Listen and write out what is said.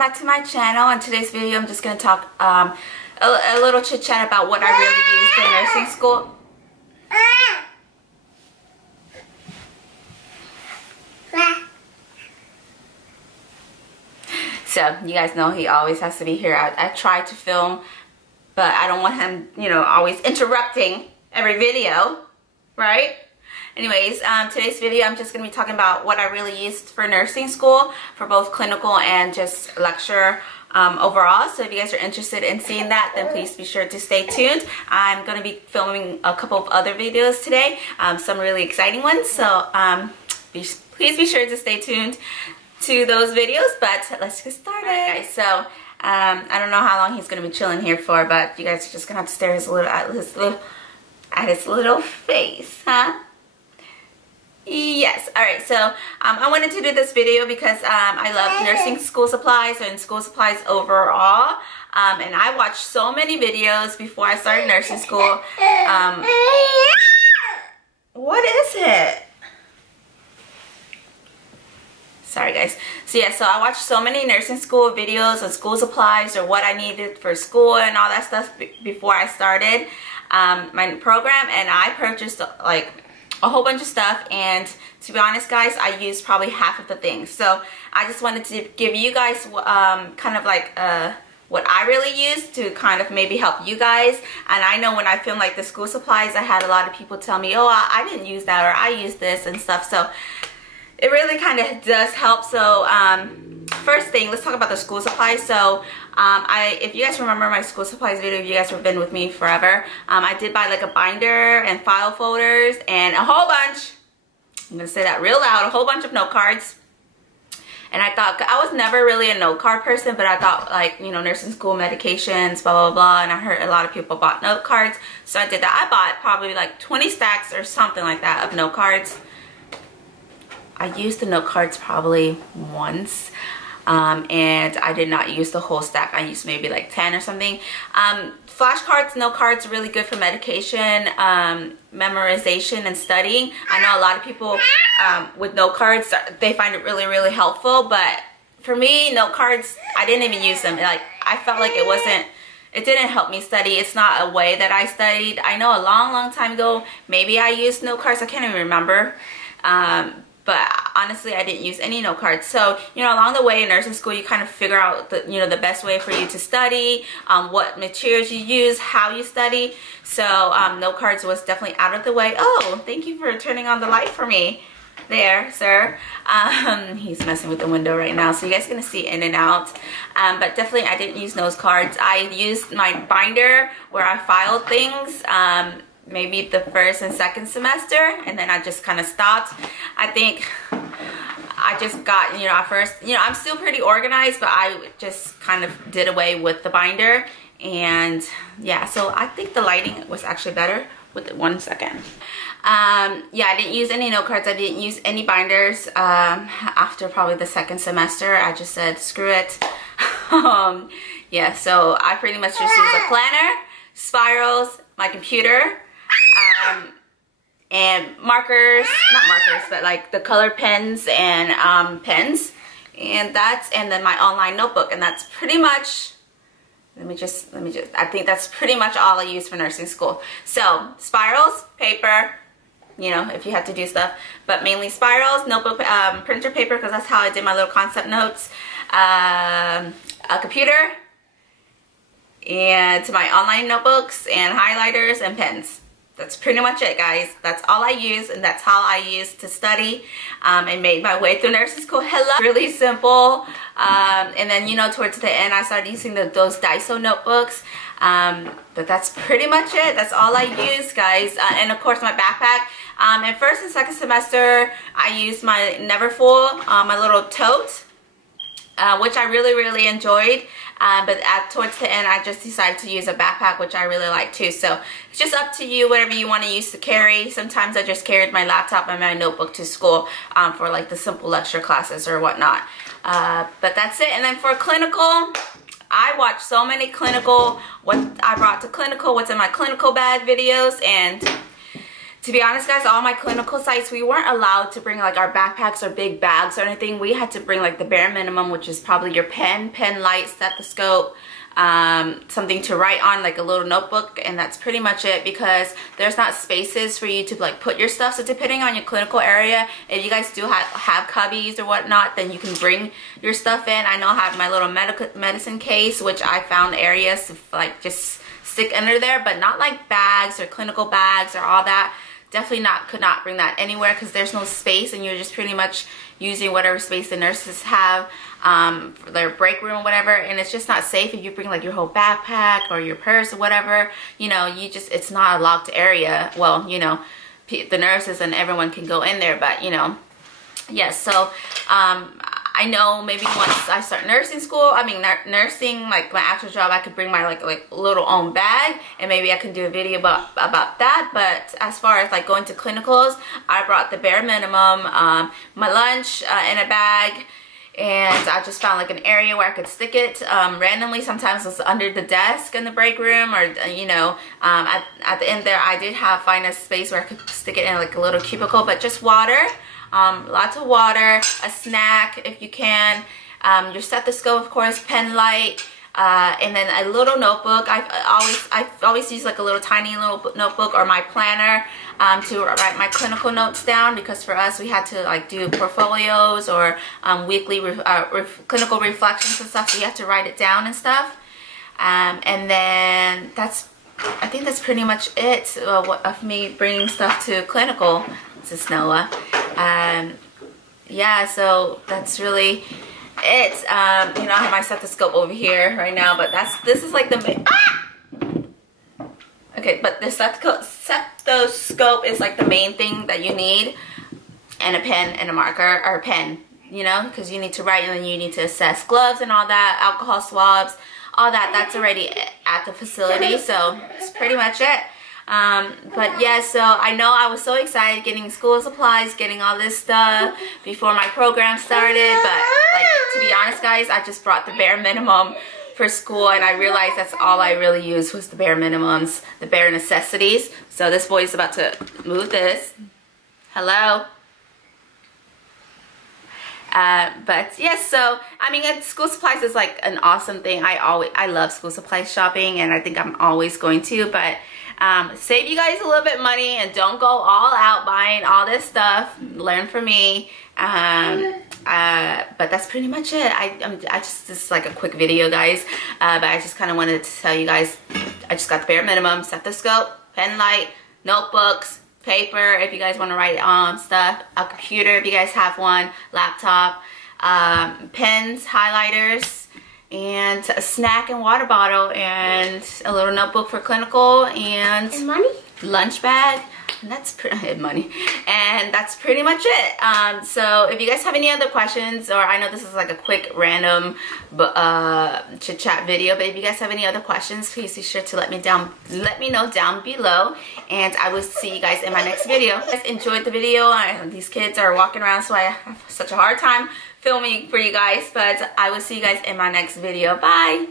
back to my channel. In today's video, I'm just going to talk a little chit chat about what I really used in nursing school. So, you guys know he always has to be here. I try to film, but I don't want him, always interrupting every video, right? Anyways, today's video, I'm just going to be talking about what I really used for nursing school, for both clinical and just lecture overall. So if you guys are interested in seeing that, then please be sure to stay tuned. I'm going to be filming a couple of other videos today, some really exciting ones. So please be sure to stay tuned to those videos, but let's get started. Alright, guys, so I don't know how long he's going to be chilling here for, but you guys are just going to have to stare at his little face, huh? Yes. Alright, so I wanted to do this video because I love nursing school supplies and school supplies overall. And I watched so many videos before I started nursing school. What is it? Sorry guys. So yeah, so I watched so many nursing school videos on school supplies or what I needed for school and all that stuff before I started my program, and I purchased like a whole bunch of stuff, and to be honest guys, I used probably half of the things. So I just wanted to give you guys kind of like what I really used to kind of maybe help you guys. And I know when I filmed like the school supplies, I had a lot of people tell me, oh, I didn't use that, or I used this and stuff. So it really kind of does help. So first thing, let's talk about the school supplies. So if you guys remember my school supplies video, if you guys have been with me forever, I did buy like a binder and file folders and a whole bunch, I'm gonna say that real loud, a whole bunch of note cards. And I thought, I was never really a note card person, but I thought like, nursing school medications, blah, blah, blah. And I heard a lot of people bought note cards. So I did that. I bought probably like 20 stacks or something like that of note cards. I used the note cards probably once, and I did not use the whole stack. I used maybe like 10 or something. Flashcards, note cards, really good for medication, memorization, and studying. I know a lot of people with note cards, they find it really, really helpful, but for me, note cards, I didn't even use them. Like, I felt like it didn't help me study. It's not a way that I studied. I know a long, long time ago, maybe I used note cards. I can't even remember. But honestly, I didn't use any note cards. So, along the way in nursing school, you kind of figure out the best way for you to study, what materials you use, how you study. So, note cards was definitely out of the way. Oh, thank you for turning on the light for me there, sir. He's messing with the window right now, so you guys are gonna see in and out. But definitely, I didn't use those cards. I used my binder where I filed things. Maybe the first and second semester, and then I just kind of stopped. I think I just got, at first, I'm still pretty organized, but I just kind of did away with the binder. And yeah, so I think the lighting was actually better with it. 1 second. Yeah, I didn't use any note cards. I didn't use any binders after probably the second semester. I just said, screw it. Yeah, so I pretty much just used a planner, spirals, my computer, and markers, not markers, but like the color pens and pens, and then my online notebook, and that's pretty much, let me just, I think that's pretty much all I use for nursing school. So spirals, paper, if you have to do stuff, but mainly spirals, notebook, printer paper, because that's how I did my little concept notes, a computer, and my online notebooks and highlighters and pens. That's pretty much it, guys. That's all I use, and that's how I used to study and made my way through nursing school. Hello. Really simple. And then, towards the end, I started using those Daiso notebooks. But that's pretty much it. That's all I use, guys. And of course, my backpack. In first and second semester, I used my Neverfull, my little tote, which I really, really enjoyed. But towards the end, I just decided to use a backpack, which I really like too. So it's just up to you, whatever you want to use to carry. Sometimes I just carried my laptop and my notebook to school for like the simple lecture classes or whatnot. But that's it. And then for clinical, I watched so many clinical, what I brought to clinical, what's in my clinical bag videos, and To be honest, guys, all my clinical sites, we weren't allowed to bring like our backpacks or big bags or anything. We had to bring like the bare minimum, which is probably your pen light, stethoscope, something to write on, like a little notebook, and that's pretty much it, because there's not spaces for you to like put your stuff. So depending on your clinical area, if you guys do have cubbies or whatnot, then you can bring your stuff in. I know I have my little medicine case, which I found areas to like just stick under there, but not like bags or clinical bags or all that. Definitely could not bring that anywhere, because there's no space, and you're just pretty much using whatever space the nurses have for their break room or whatever, and it's just not safe if you bring like your whole backpack or your purse or whatever. You know, it's not a locked area. Well, you know, the nurses and everyone can go in there, but you know, yes. So I know maybe once I start nursing school, nursing, like my actual job, I could bring my like little own bag, and maybe I can do a video about that. But as far as like going to clinicals, I brought the bare minimum, my lunch in a bag, and I just found like an area where I could stick it randomly. Sometimes it's under the desk in the break room, or you know, at the end there, I did find a space where I could stick it in like a little cubicle, but just water. Lots of water, a snack if you can, your stethoscope, of course, pen light, and then a little notebook. I've always used like a little tiny little notebook, or my planner, to write my clinical notes down, because for us we had to like do portfolios or weekly clinical reflections and stuff, so you have to write it down and stuff. And then I think that's pretty much it of me bringing stuff to clinical. This is Noah. Yeah, so that's really it. You know, I have my stethoscope over here right now, but this is like the main, okay, but the stethoscope is like the main thing that you need, and a pen and a marker, or a pen, you know, because you need to write, and then you need to assess gloves and all that, alcohol swabs, all that. That's already at the facility, so that's pretty much it. But yeah, so I know I was so excited getting school supplies, getting all this stuff before my program started, but like, to be honest, guys, I just brought the bare minimum for school, and I realized that's all I really used was the bare minimums, the bare necessities. So this boy is about to move this. Hello. But yes, so I mean, school supplies is like an awesome thing. I love school supplies shopping, and I think I'm always going to, but save you guys a little bit money and don't go all out buying all this stuff. Learn from me. But that's pretty much it. This is like a quick video, guys, but I just kind of wanted to tell you guys, I just got the bare minimum: stethoscope, pen light, notebooks, paper if you guys want to write stuff, a computer if you guys have one, laptop, pens, highlighters, and a snack and water bottle, and a little notebook for clinical, and money, lunch bag, and that's money, and that's pretty much it. So if you guys have any other questions, or I know this is like a quick random chit chat video, but if you guys have any other questions, please be sure to let me know down below, and I will see you guys in my next video. If you guys enjoyed the video, these kids are walking around, so I have such a hard time filming for you guys, but I will see you guys in my next video. Bye.